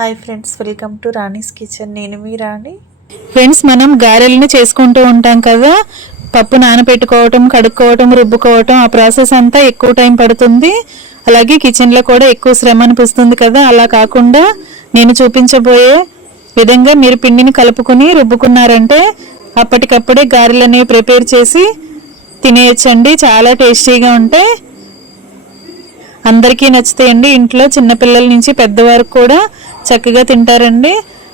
Hi friends, welcome to Rani's kitchen. నేను మీ రాణి. Friends, మనం గారెల్ని చేసుకుంటూ ఉంటాం కదా. పప్పు నానబెట్టుకోవటం, కడుక్కోవటం, రుబ్బుకోవటం, ఆ ప్రాసెస్ అంతా ఎక్కువ టైం పడుతుంది. అలాగే కిచెన్లో కూడా ఎక్కువ శ్రమ అనిపిస్తుంది కదా. అలా కాకుండా నేను చూపించబోయే విధంగా మీరు పిండిని కలుపుకుని రుబ్బుకున్నారంటే అప్పటికప్పుడే గారెలు అనేవి ప్రిపేర్ చేసి తినేయచ్చండి. చాలా టేస్టీగా ఉంటాయి, అందరికీ నచ్చుతాయండి. ఇంట్లో చిన్నపిల్లల నుంచి పెద్దవారు కూడా చక్కగా తింటారండి.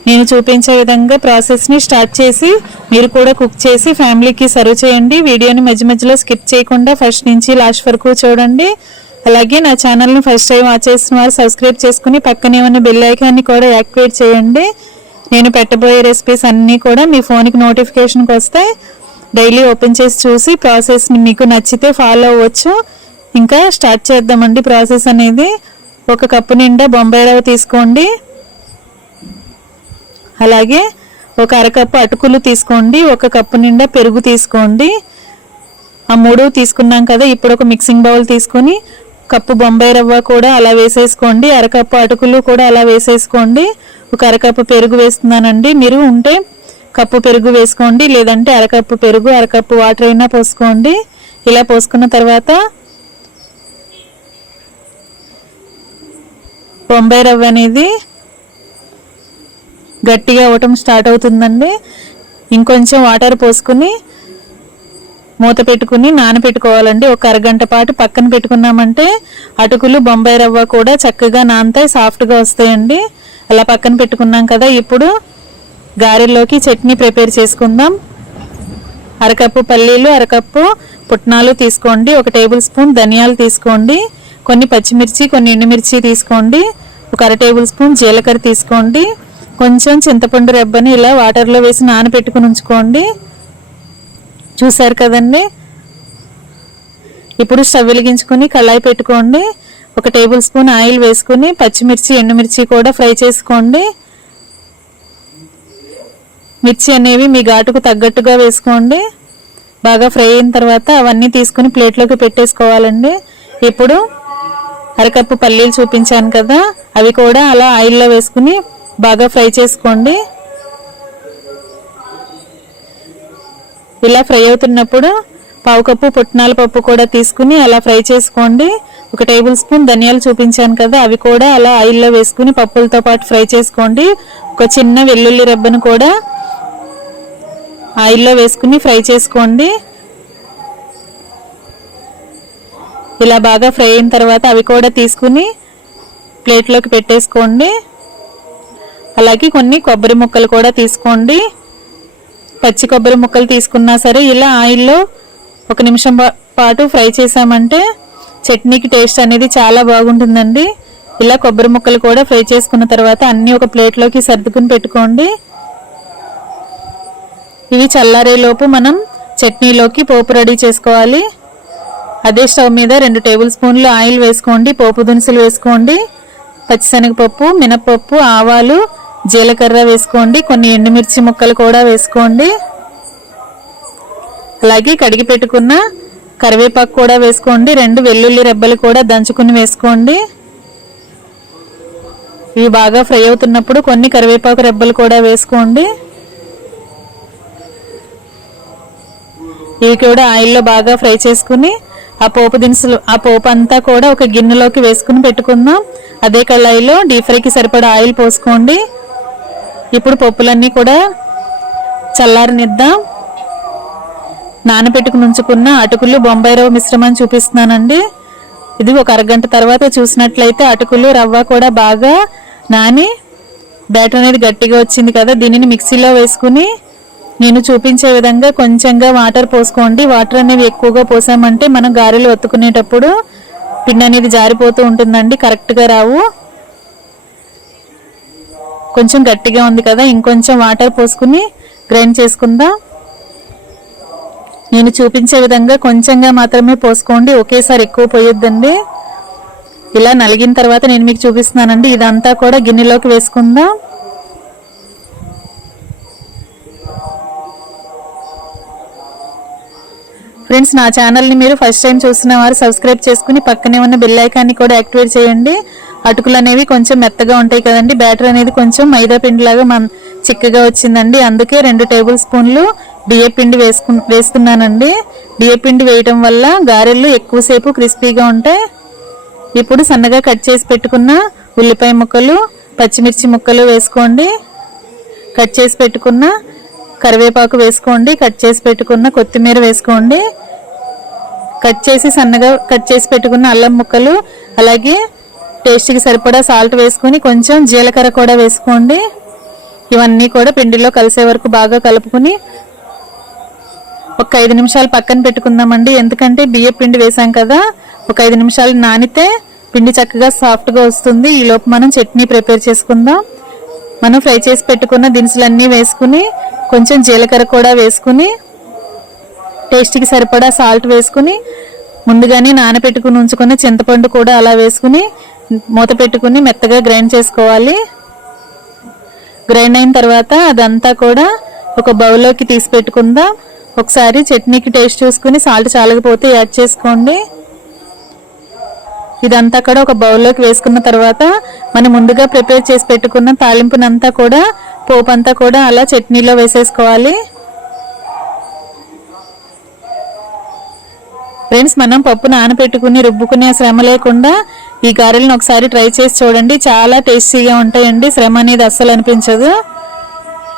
నేను చూపించే విధంగా ప్రాసెస్ని స్టార్ట్ చేసి మీరు కూడా కుక్ చేసి ఫ్యామిలీకి సర్వ్ చేయండి. వీడియోని మధ్య మధ్యలో స్కిప్ చేయకుండా ఫస్ట్ నుంచి లాస్ట్ వరకు చూడండి. అలాగే నా ఛానల్ని ఫస్ట్ టైం వాచ్ చేసిన వారు సబ్స్క్రైబ్ చేసుకుని పక్కనే ఉన్న బెల్ ఐకాన్ని కూడా యాక్టివేట్ చేయండి. నేను పెట్టబోయే రెసిపీస్ అన్నీ కూడా మీ ఫోన్కి నోటిఫికేషన్కి వస్తాయి. డైలీ ఓపెన్ చేసి చూసి ప్రాసెస్ని మీకు నచ్చితే ఫాలో అవ్వచ్చు. ఇంకా స్టార్ట్ చేద్దామండి ప్రాసెస్ అనేది. ఒక కప్పు నిండా బొంబాయి రవ్వ తీసుకోండి. అలాగే ఒక అరకప్పు అటుకులు తీసుకోండి. ఒక కప్పు నిండా పెరుగు తీసుకోండి. ఆ మూడు తీసుకున్నాం కదా. ఇప్పుడు ఒక మిక్సింగ్ బౌల్ తీసుకొని కప్పు బొంబాయి రవ్వ కూడా అలా వేసేసుకోండి. అరకప్పు అటుకులు కూడా అలా వేసేసుకోండి. ఒక అరకప్పు పెరుగు వేస్తున్నానండి. మీరు ఉంటే కప్పు పెరుగు వేసుకోండి, లేదంటే అరకప్పు పెరుగు అరకప్పు వాటర్ అయినా పోసుకోండి. ఇలా పోసుకున్న తర్వాత బొంబాయి రవ్వ అనేది గట్టిగా అవ్వటం స్టార్ట్ అవుతుందండి. ఇంకొంచెం వాటర్ పోసుకుని మూత పెట్టుకుని నానబెట్టుకోవాలండి. ఒక అరగంట పాటు పక్కన పెట్టుకున్నామంటే అటుకులు బొంబాయి రవ్వ కూడా చక్కగా నానతాయి, సాఫ్ట్గా వస్తాయండి. అలా పక్కన పెట్టుకున్నాం కదా. ఇప్పుడు గారెల్లోకి చట్నీ ప్రిపేర్ చేసుకుందాం. అరకప్పు పల్లీలు, అరకప్పు పుట్నాలు తీసుకోండి. ఒక టేబుల్ స్పూన్ ధనియాలు తీసుకోండి. కొన్ని పచ్చిమిర్చి, కొన్ని ఎండుమిర్చి తీసుకోండి. ఒక అర టేబుల్ స్పూన్ జీలకర్ర తీసుకోండి. కొంచెం చింతపండు రెబ్బని ఇలా వాటర్లో వేసి నానబెట్టుకుని ఉంచుకోండి. చూసారు కదండి. ఇప్పుడు స్టవ్ వెలిగించుకొని కళాయి పెట్టుకోండి. ఒక టేబుల్ స్పూన్ ఆయిల్ వేసుకుని పచ్చిమిర్చి, ఎండుమిర్చి కూడా ఫ్రై చేసుకోండి. మిర్చి అనేవి మీ ఘాటుకు తగ్గట్టుగా వేసుకోండి. బాగా ఫ్రై అయిన తర్వాత అవన్నీ తీసుకుని ప్లేట్లోకి పెట్టేసుకోవాలండి. ఇప్పుడు అరకప్పు పల్లీలు చూపించాను కదా, అవి కూడా అలా ఆయిల్లో వేసుకుని బాగా ఫ్రై చేసుకోండి. ఇలా ఫ్రై అవుతున్నప్పుడు పావు కప్పు పుట్నాల పప్పు కూడా తీసుకుని అలా ఫ్రై చేసుకోండి. ఒక టేబుల్ స్పూన్ ధనియాలు చూపించాను కదా, అవి కూడా అలా ఆయిల్లో వేసుకుని పప్పులతో పాటు ఫ్రై చేసుకోండి. ఒక చిన్న వెల్లుల్లి రెబ్బను కూడా ఆయిల్లో వేసుకుని ఫ్రై చేసుకోండి. ఇలా బాగా ఫ్రై అయిన తర్వాత అవి కూడా తీసుకుని ప్లేట్లోకి పెట్టేసుకోండి. అలాగే కొన్ని కొబ్బరి ముక్కలు కూడా తీసుకోండి. పచ్చి కొబ్బరి ముక్కలు తీసుకున్నా సరే ఇలా ఆయిల్లో ఒక నిమిషం పాటు ఫ్రై చేసామంటే చట్నీకి టేస్ట్ అనేది చాలా బాగుంటుందండి. ఇలా కొబ్బరి ముక్కలు కూడా ఫ్రై చేసుకున్న తర్వాత అన్నీ ఒక ప్లేట్లోకి సర్దుకుని పెట్టుకోండి. ఇవి చల్లారేలోపు మనం చట్నీలోకి పోపు రెడీ చేసుకోవాలి. అదే స్టవ్ మీద 2 టేబుల్ స్పూన్లు ఆయిల్ వేసుకోండి. పోపు దినుసులు వేసుకోండి. పచ్చిశనగపప్పు, మినపప్పు, ఆవాలు, జీలకర్ర వేసుకోండి. కొన్ని ఎండుమిర్చి ముక్కలు కూడా వేసుకోండి. అలాగే కడిగి పెట్టుకున్న కరివేపాకు కూడా వేసుకోండి. 2 వెల్లుల్లి రెబ్బలు కూడా దంచుకుని వేసుకోండి. ఇవి బాగా ఫ్రై అవుతున్నప్పుడు కొన్ని కరివేపాకు రెబ్బలు కూడా వేసుకోండి. ఇవి కూడా ఆయిల్లో బాగా ఫ్రై చేసుకుని ఆ పోపు దినుసులు, ఆ పోపు అంతా కూడా ఒక గిన్నెలోకి వేసుకుని పెట్టుకుందాం. అదే కళాయిలో డీప్ ఫ్రైకి సరిపడా ఆయిల్ పోసుకోండి. ఇప్పుడు పప్పులన్నీ కూడా చల్లారనిద్దాం. నానబెట్టుకుని ఉంచుకున్న అటుకులు బొంబాయి రవ్వ మిశ్రమాన్ని చూపిస్తున్నానండి. ఇది ఒక అరగంట తర్వాత చూసినట్లయితే అటుకులు రవ్వ కూడా బాగా నాని బ్యాటర్ అనేది గట్టిగా వచ్చింది కదా. దీనిని మిక్సీలో వేసుకుని నేను చూపించే విధంగా కొంచెంగా వాటర్ పోసుకోండి. వాటర్ అనేవి ఎక్కువగా పోసామంటే మనం గారెలు ఒత్తుకునేటప్పుడు పిండి అనేది జారిపోతూ ఉంటుందండి, కరెక్ట్గా రావు. కొంచెం గట్టిగా ఉంది కదా, ఇంకొంచెం వాటర్ పోసుకుని గ్రైండ్ చేసుకుందాం. నేను చూపించే విధంగా కొంచెంగా మాత్రమే పోసుకోండి, ఒకేసారి ఎక్కువ పోయొద్దండి. ఇలా నలిగిన తర్వాత నేను మీకు చూపిస్తున్నానండి. ఇదంతా కూడా గిన్నెలోకి వేసుకుందాం. ఫ్రెండ్స్, నా ఛానల్ని మీరు ఫస్ట్ టైం చూస్తున్న వారు సబ్స్క్రైబ్ చేసుకుని పక్కనే ఉన్న బెల్ ఐకాన్ని కూడా యాక్టివేట్ చేయండి. అటుకులు అనేవి కొంచెం మెత్తగా ఉంటాయి కదండి, బ్యాటర్ అనేది కొంచెం మైదా పిండిలాగా చిక్కగా వచ్చిందండి. అందుకే 2 టేబుల్ స్పూన్లు బియ్య పిండి వేస్తున్నానండి. బియ్య పిండి వేయటం వల్ల గారెలు ఎక్కువసేపు క్రిస్పీగా ఉంటాయి. ఇప్పుడు సన్నగా కట్ చేసి పెట్టుకున్న ఉల్లిపాయ ముక్కలు, పచ్చిమిర్చి ముక్కలు వేసుకోండి. కట్ చేసి పెట్టుకున్న కరివేపాకు వేసుకోండి. కట్ చేసి పెట్టుకున్న కొత్తిమీర వేసుకోండి. సన్నగా కట్ చేసి పెట్టుకున్న అల్లం ముక్కలు, అలాగే టేస్ట్కి సరిపడా సాల్ట్ వేసుకొని కొంచెం జీలకర్ర కూడా వేసుకోండి. ఇవన్నీ కూడా పిండిలో కలిసే వరకు బాగా కలుపుకొని ఒక 5 నిమిషాలు పక్కన పెట్టుకుందామండి. ఎందుకంటే బియ్య పిండి వేసాం కదా, ఒక 5 నిమిషాలు నానితే పిండి చక్కగా సాఫ్ట్గా వస్తుంది. ఈలోపు మనం చట్నీ ప్రిపేర్ చేసుకుందాం. మనం ఫ్రై చేసి పెట్టుకున్న దినుసులన్నీ వేసుకుని కొంచెం జీలకర్ర కూడా వేసుకుని టేస్ట్కి సరిపడా సాల్ట్ వేసుకుని ముందుగానే నానబెట్టుకుని ఉంచుకున్న చింతపండు కూడా అలా వేసుకుని మూత పెట్టుకుని మెత్తగా గ్రైండ్ చేసుకోవాలి. గ్రైండ్ అయిన తర్వాత అదంతా కూడా ఒక బౌల్లోకి తీసి పెట్టుకుందాం. ఒకసారి చట్నీకి టేస్ట్ చూసుకుని సాల్ట్ చాలకపోతే యాడ్ చేసుకోండి. ఇదంతా కూడా ఒక బౌల్లోకి వేసుకున్న తర్వాత మనం ముందుగా ప్రిపేర్ చేసి పెట్టుకున్న తాలింపునంతా కూడా, పోపు అంతా కూడా అలా చట్నీలో వేసేసుకోవాలి. ఫ్రెండ్స్, మనం పప్పు నానబెట్టుకుని రుబ్బుకునే శ్రమ లేకుండా ఈ గారెలను ఒకసారి ట్రై చేసి చూడండి. చాలా టేస్టీగా ఉంటాయండి, శ్రమ అనేది అస్సలు అనిపించదు.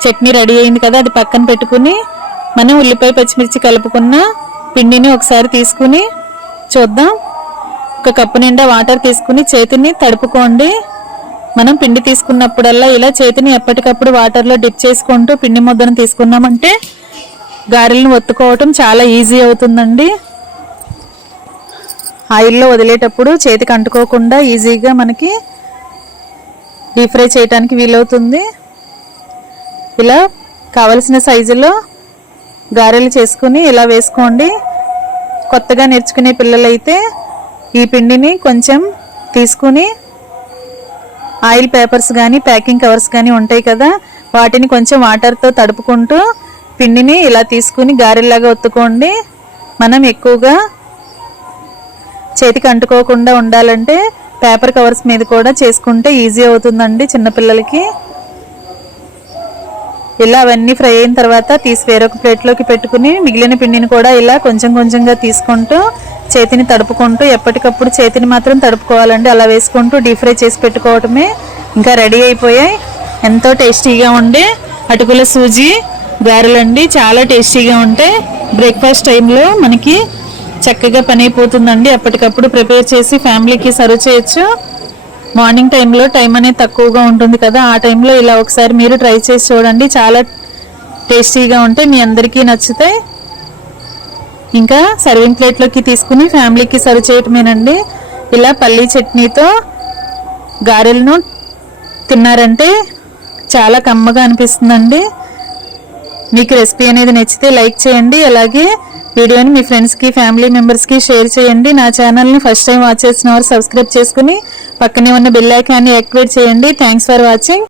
చట్నీ రెడీ అయింది కదా, అది పక్కన పెట్టుకుని మనం ఉల్లిపాయ పచ్చిమిర్చి కలుపుకున్న పిండిని ఒకసారి తీసుకుని చూద్దాం. ఒక కప్పు నిండా వాటర్ తీసుకుని చేతిని తడుపుకోండి. మనం పిండి తీసుకున్నప్పుడల్లా ఇలా చేతిని ఎప్పటికప్పుడు వాటర్లో డిప్ చేసుకుంటూ పిండి ముద్దను తీసుకున్నామంటే గారెలను ఒత్తుకోవటం చాలా ఈజీ అవుతుందండి. ఆయిల్లో వదిలేటప్పుడు చేతికి అంటుకోకుండా ఈజీగా మనకి డీప్ ఫ్రై చేయడానికి వీలవుతుంది. ఇలా కావలసిన సైజులో గారెలు చేసుకుని ఇలా వేసుకోండి. కొత్తగా నేర్చుకునే పిల్లలైతే ఈ పిండిని కొంచెం తీసుకుని ఆయిల్ పేపర్స్ కానీ ప్యాకింగ్ కవర్స్ కానీ ఉంటాయి కదా, వాటిని కొంచెం వాటర్తో తడుపుకుంటూ పిండిని ఇలా తీసుకుని గారెల్లాగా ఒత్తుకోండి. మనం ఎక్కువగా చేతికి అంటుకోకుండా ఉండాలంటే పేపర్ కవర్స్ మీద కూడా చేసుకుంటే ఈజీ అవుతుందండి చిన్నపిల్లలకి. ఇలా అవన్నీ ఫ్రై అయిన తర్వాత తీసి వేరొక ప్లేట్లోకి పెట్టుకుని మిగిలిన పిండిని కూడా ఇలా కొంచెం కొంచెంగా తీసుకుంటూ చేతిని తడుపుకుంటూ ఎప్పటికప్పుడు చేతిని మాత్రం తడుపుకోవాలండి. అలా వేసుకుంటూ డీప్ ఫ్రై చేసి పెట్టుకోవటమే. ఇంకా రెడీ అయిపోయాయి ఎంతో టేస్టీగా ఉండే అటుకుల సూజీ గారెలండి. చాలా టేస్టీగా ఉంటాయి. బ్రేక్ఫాస్ట్ టైంలో మనకి చక్కగా పని అయిపోతుందండి. అప్పటికప్పుడు ప్రిపేర్ చేసి ఫ్యామిలీకి సర్వ్ చేయొచ్చు. మార్నింగ్ టైంలో టైం అనేది తక్కువగా ఉంటుంది కదా, ఆ టైంలో ఇలా ఒకసారి మీరు ట్రై చేసి చూడండి. చాలా టేస్టీగా ఉంటాయి, మీ అందరికీ నచ్చుతాయి. ఇంకా సర్వింగ్ ప్లేట్లోకి తీసుకుని ఫ్యామిలీకి సర్వ్ చేయటమేనండి. ఇలా పల్లీ చట్నీతో గారెలను తిన్నారంటే చాలా కమ్మగా అనిపిస్తుందండి. మీకు రెసిపీ అనేది నచ్చితే లైక్ చేయండి. అలాగే వీడియోని మీ ఫ్రెండ్స్కి ఫ్యామిలీ మెంబర్స్కి షేర్ చేయండి. నా ఛానల్ని ఫస్ట్ టైం వాచ్ చేసిన వారు సబ్స్క్రైబ్ చేసుకుని పక్కనే ఉన్న బెల్ ఐకాన్ని యాక్టివేట్ చేయండి. Thanks for watching.